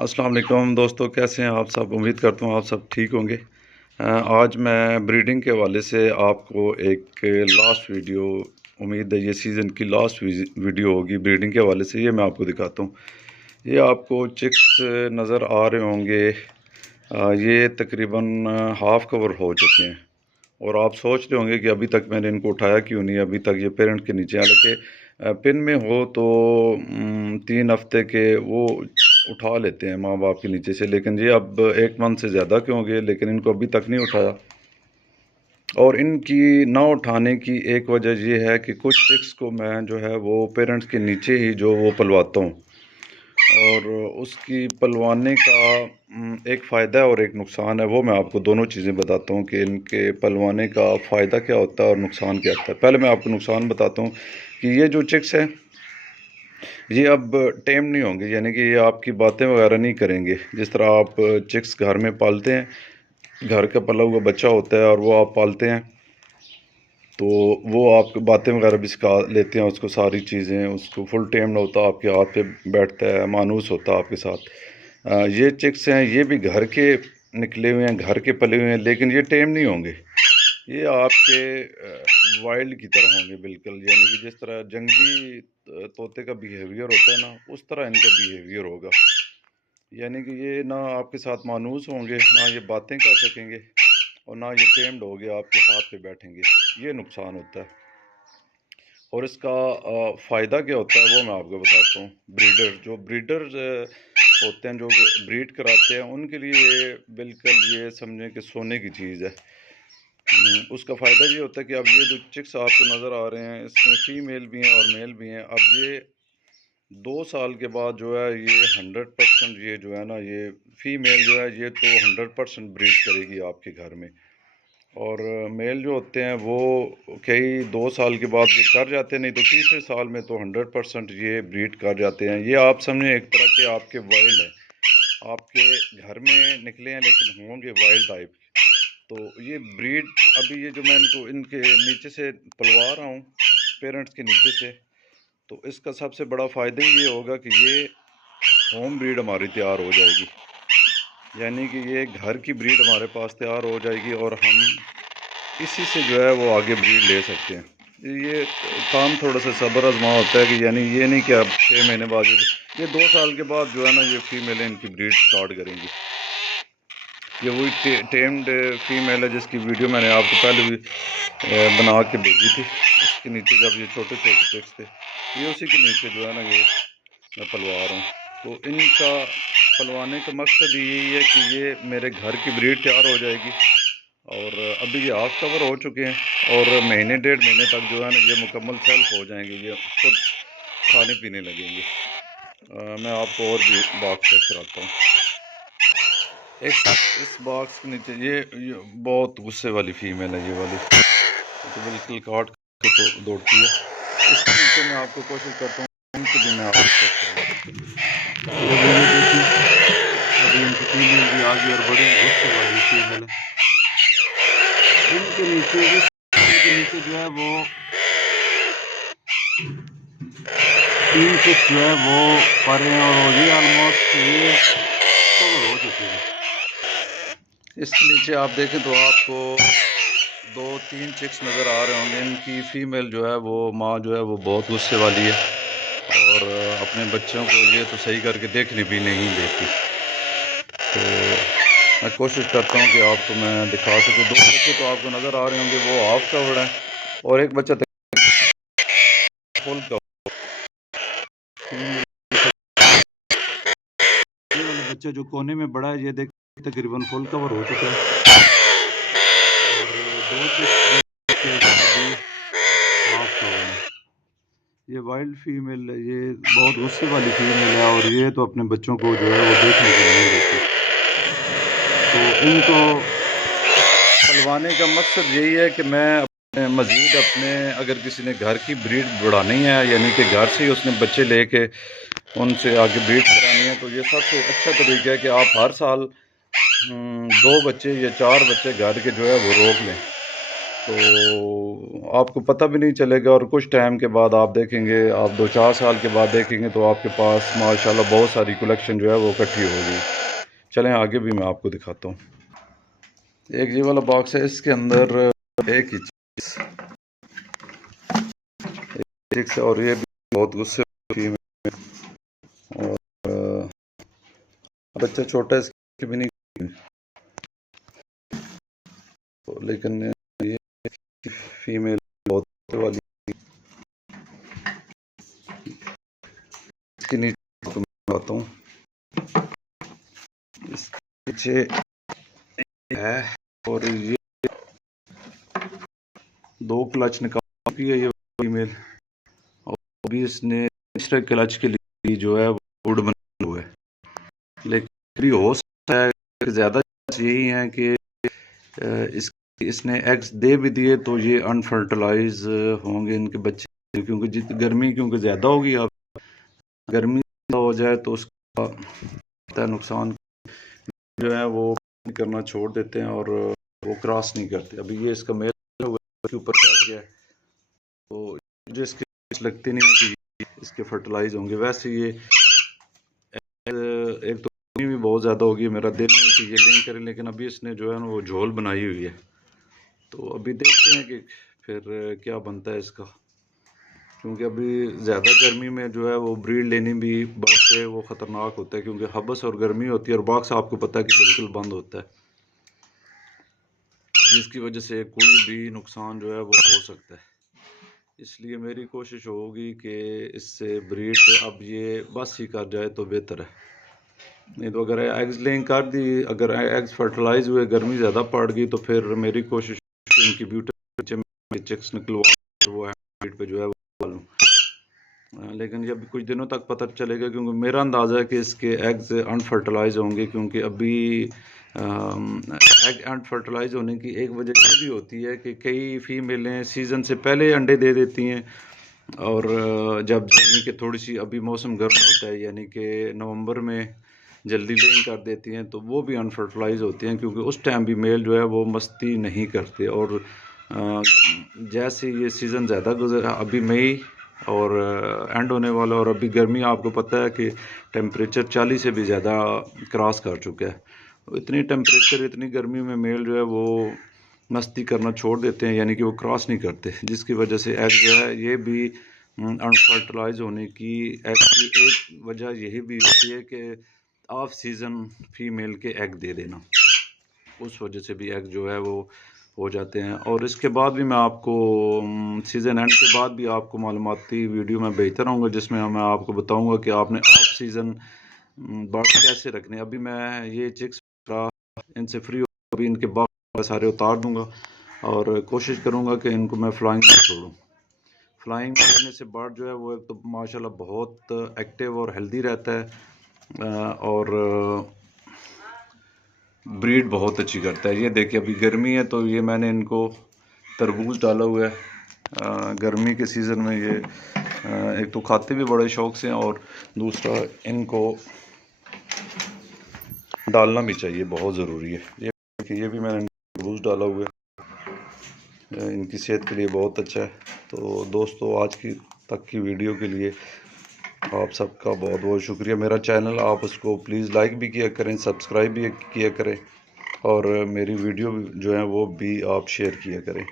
अस्सलाम वालेकुम दोस्तों, कैसे हैं आप सब। उम्मीद करता हूँ आप सब ठीक होंगे। आज मैं ब्रीडिंग के हवाले से आपको एक लास्ट वीडियो, उम्मीद है ये सीज़न की लास्ट वीडियो होगी ब्रीडिंग के हवाले से, ये मैं आपको दिखाता हूँ। ये आपको चिक्स नज़र आ रहे होंगे। ये तकरीबन हाफ़ कवर हो चुके हैं और आप सोच रहे होंगे कि अभी तक मैंने इनको उठाया क्यों नहीं, अभी तक ये पेरेंट के नीचे। हालांकि पिन में हो तो 3 हफ्ते के वो उठा लेते हैं माँ बाप के नीचे से, लेकिन ये अब 1 मंथ से ज़्यादा क्यों हो गए, लेकिन इनको अभी तक नहीं उठाया। और इनकी ना उठाने की एक वजह ये है कि कुछ चिक्स को मैं जो है वो पेरेंट्स के नीचे ही जो वो पलवाता हूँ, और उसकी पलवाने का एक फ़ायदा है और एक नुकसान है। वो मैं आपको दोनों चीज़ें बताता हूँ कि इनके पलवाने का फ़ायदा क्या होता है और नुकसान क्या होता है। पहले मैं आपको नुकसान बताता हूँ कि ये जो चिक्स हैं ये अब टेम नहीं होंगे, यानी कि ये आपकी बातें वगैरह नहीं करेंगे। जिस तरह आप चिक्स घर में पालते हैं, घर का पला हुआ बच्चा होता है और वो आप पालते हैं, तो वो आपको बातें वगैरह भी सिखा लेते हैं उसको, सारी चीज़ें। उसको फुल टेम ना होता, आपके हाथ पे बैठता है, मानूस होता है आपके साथ। ये चिक्स हैं, ये भी घर के निकले हुए हैं, घर के पले हुए हैं, लेकिन ये टेम नहीं होंगे। ये आपके वाइल्ड की तरह होंगे बिल्कुल, यानी कि जिस तरह जंगली तोते का बिहेवियर होता है ना, उस तरह इनका बिहेवियर होगा। यानी कि ये ना आपके साथ मानूस होंगे, ना ये बातें कर सकेंगे, और ना ये टेम्ड होंगे आपके हाथ पे बैठेंगे। ये नुकसान होता है। और इसका फ़ायदा क्या होता है वो मैं आपको बताता हूँ। ब्रीडर होते हैं, जो ब्रीड कराते हैं, उनके लिए बिल्कुल ये समझें कि सोने की चीज़ है। उसका फ़ायदा ये होता है कि अब ये जो चिक्स आपको नज़र आ रहे हैं, इसमें फ़ीमेल भी हैं और मेल भी हैं। अब ये 2 साल के बाद जो है ये 100% ये जो है ना, ये फ़ीमेल जो है ये तो 100% ब्रीड करेगी आपके घर में। और मेल जो होते हैं वो कई 2 साल के बाद ये कर जाते हैं, नहीं तो तीसरे साल में तो 100% ये ब्रीड कर जाते हैं। ये आप समझें एक तरह के आपके वाइल्ड हैं, आपके घर में निकले हैं लेकिन होंगे वाइल्ड टाइप। तो ये ब्रीड, अभी ये जो मैं इनको इनके नीचे से पलवा रहा हूँ, पेरेंट्स के नीचे से, तो इसका सबसे बड़ा फ़ायदा ही ये होगा कि ये होम ब्रीड हमारी तैयार हो जाएगी। यानी कि ये घर की ब्रीड हमारे पास तैयार हो जाएगी और हम इसी से जो है वो आगे ब्रीड ले सकते हैं। ये काम थोड़ा सा सब्र आजमा होता है कि यानी ये नहीं कि अब 6 महीने बाद, ये 2 साल के बाद जो है ना ये फीमेलें इनकी ब्रीड स्टार्ट करेंगी। ये वही टेम्ड फीमेल है जिसकी वीडियो मैंने आपको पहले भी बना के भेजी थी। इसके नीचे जब ये छोटे छोटे चिक्स थे, ये उसी के नीचे जो है ना ये मैं पलवा रहा हूँ। तो इनका पलवाने का मकसद यही है कि ये मेरे घर की ब्रीड तैयार हो जाएगी। और अभी ये हाफ कवर हो चुके हैं और महीने 1.5 महीने तक जो है ना ये मुकम्मल सेल्फ हो जाएंगे, ये खुद खाने पीने लगेंगे। मैं आपको और भी बॉक्स चेक कराता हूँ। इस बॉक्स के नीचे ये बहुत गुस्से वाली फीमेल है, ये वाली तो बिल्कुल काट के तो दौड़ती है। इसके नीचे मैं आपको कोशिश करता हूँ इनको भी मैं आपको चेक करूँ। अभी इनकी फीमेल भी आ गई और बड़ी गुस्से वाली फीमेल है। इनके नीचे जो है वो 3 चिक्स जो है वो पर हैं और ये ऑलमोस्ट ये कवर हो चुके हैं। इसके नीचे आप देखें तो आपको 2-3 चिक्स नज़र आ रहे होंगे। इनकी फ़ीमेल जो है वो माँ जो है वो बहुत गुस्से वाली है और अपने बच्चों को ये तो सही करके देखने भी नहीं देती। तो मैं कोशिश करता हूँ कि आपको मैं दिखा सकूँ। 2 बच्चे तो आपको नज़र आ रहे होंगे, वो हाफ कवर्ड हैं और एक बच्चा फुल कवर। ये वाला बच्चा जो कोने में बड़ा है, ये देख तकरीबन फुल कवर हो चुका है। ये वाइल्ड फीमेल, ये बहुत गुस्से वाली फीमेल है और ये तो अपने बच्चों को जो है वो देखने को नहीं देती। तो इनको पलवाने का मकसद यही है कि मैं मज़ीद अपने, अगर किसी ने घर की ब्रीड बढ़ानी है, यानी कि घर से ही उसने बच्चे लेके उनसे आगे ब्रीड करानी है, तो ये सबसे अच्छा तरीका है कि आप हर साल 2 बच्चे या 4 बच्चे घर के जो है वो रोक लें। तो आपको पता भी नहीं चलेगा, और कुछ टाइम के बाद आप देखेंगे, आप 2-4 साल के बाद देखेंगे तो आपके पास माशाल्लाह बहुत सारी कलेक्शन जो है वो इकट्ठी होगी। चलें आगे भी मैं आपको दिखाता हूँ। एक ये वाला बॉक्स है, इसके अंदर एक ही चीज़, और ये भी बहुत गुस्से में, और बच्चा छोटा है, इसकी भी नहीं, लेकिन ये फीमेल बहुत वाली, इसके नीचे तो मैं बताता हूँ, इसके नीचे है, और ये 2 क्लच निकाल की है ये फीमेल, और अभी इसने तीसरे क्लच के लिए जो है वुड बना हुआ है, लेकिन भी हो सकता है कि ज़्यादा यही है कि इसने एग्स दे भी दिए तो ये अनफर्टिलाइज होंगे इनके बच्चे, क्योंकि जितनी गर्मी क्योंकि ज़्यादा होगी, अब गर्मी हो जाए तो उसका नुकसान जो है वो करना छोड़ देते हैं और वो क्रॉस नहीं करते। अभी ये इसका मेल के ऊपर चढ़ गया है, तो मुझे इसकी लगती नहीं है कि इसके फर्टिलाइज होंगे। वैसे ये एक तो गर्मी भी बहुत ज़्यादा होगी, मेरा दिल नहीं कि ये लें करें, लेकिन अभी इसने जो है ना वो झोल बनाई हुई है, तो अभी देखते हैं कि फिर क्या बनता है इसका, क्योंकि अभी ज़्यादा गर्मी में जो है वो ब्रीड लेनी भी बॉक्स से वो ख़तरनाक होता है, क्योंकि हबस और गर्मी होती है, और बॉक्स आपको पता है कि बिल्कुल बंद होता है, जिसकी वजह से कोई भी नुकसान जो है वो हो सकता है। इसलिए मेरी कोशिश होगी कि इससे ब्रीड अब ये बस ही कर जाए तो बेहतर है, नहीं तो अगर एग्स लेइंग कर दी, अगर एग्स फर्टिलाइज हुए, गर्मी ज़्यादा पड़ गई, तो फिर मेरी कोशिश इंक्यूबेटर में चिक्स निकलवा वो ब्रीड पे जो है वो डालूं। लेकिन ये अभी कुछ दिनों तक पता चलेगा, क्योंकि मेरा अंदाज़ा है कि इसके एग्स अनफर्टिलाइज होंगे, क्योंकि अभी एग अनफर्टिलाइज होने की एक वजह ये भी होती है कि कई फीमेलें सीज़न से पहले अंडे दे देती हैं, और जब यानी कि थोड़ी सी अभी मौसम गर्म होता है, यानी कि नवंबर में जल्दी लेइंग कर देती हैं, तो वो भी अनफर्टिलाइज होती हैं, क्योंकि उस टाइम भी मेल जो है वो मस्ती नहीं करते। और जैसे ये सीज़न ज़्यादा गुजर, अभी मई और एंड होने वाला, और अभी गर्मी आपको पता है कि टेम्परेचर 40 से भी ज़्यादा क्रॉस कर चुका है, इतनी टेम्परेचर इतनी गर्मी में मेल जो है वो मस्ती करना छोड़ देते हैं, यानी कि वो क्रॉस नहीं करते, जिसकी वजह से एग जो है ये भी अनफर्टिलाइज होने की एक वजह यही भी होती है कि ऑफ सीज़न फीमेल के एग दे देना, उस वजह से भी एग जो है वो हो जाते हैं। और इसके बाद भी मैं आपको सीज़न एंड के बाद भी आपको मालूमाती वीडियो में भेजता रहूँगा, जिसमें मैं आपको बताऊँगा कि आपने ऑफ सीज़न बर्ड कैसे रखने। अभी मैं ये चिक्स इनसे फ्री अभी इनके बाल सारे उतार दूँगा, और कोशिश करूँगा कि इनको मैं फ्लाइंग में छोड़ूँ। फ्लाइंग करने से बर्ड जो है वो एक तो माशाल्लाह बहुत एक्टिव और हेल्दी रहता है, और ब्रीड बहुत अच्छी करता है। ये देखिए अभी गर्मी है तो ये मैंने इनको तरबूज डाला हुआ है। गर्मी के सीज़न में ये एक तो खाते भी बड़े शौक से हैं, और दूसरा इनको डालना भी चाहिए, बहुत ज़रूरी है। ये भी मैंने तरबूज डाला हुआ है, इनकी सेहत के लिए बहुत अच्छा है। तो दोस्तों आज की तक की वीडियो के लिए आप सबका बहुत बहुत शुक्रिया। मेरा चैनल आप उसको प्लीज़ लाइक भी किया करें, सब्सक्राइब भी किया करें, और मेरी वीडियो जो है वो भी आप शेयर किया करें।